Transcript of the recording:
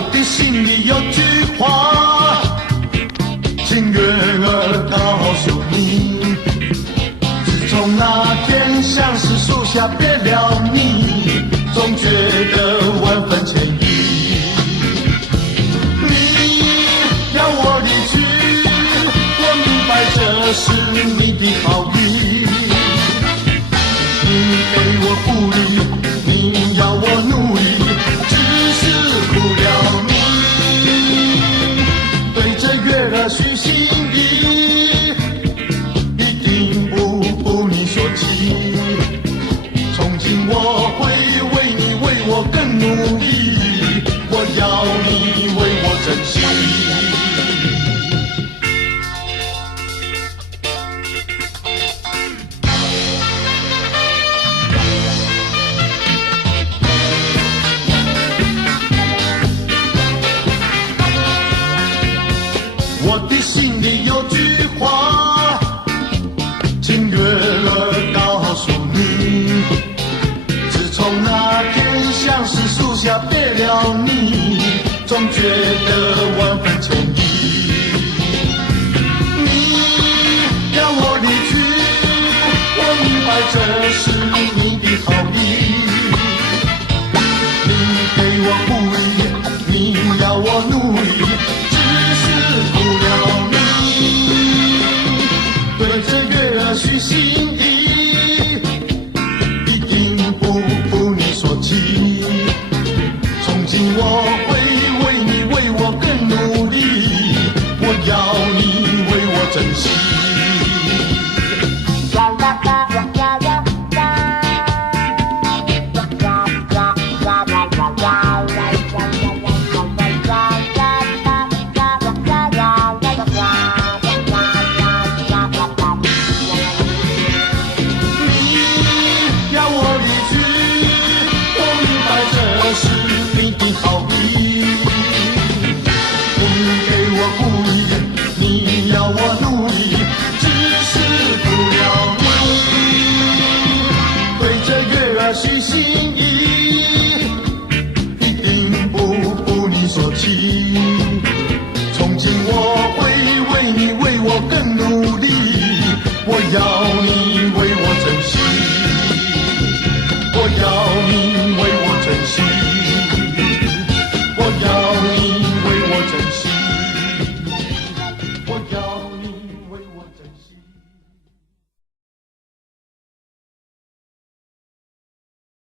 我的心里有句话，情愿儿告诉你，自从那天相识树下别了你，总觉得万分歉意。你要我离去，我明白这是你的好意，你给我鼓励，你要我努力，只是苦了你。对这月儿许心意，一定不你所期。从今我会为你为我更努力，我要你为我珍惜。我的心里有句话，请月儿告诉你，自从那天相识树下别了你，总觉得万分歉意。你要我离去，我明白这是你的好意，你给我鼓励，你要我努力，苦了你，对这月儿许心意，一定不你所期。从今我会为你为我更努力，我要你为我珍惜。许心意，一定不你所期。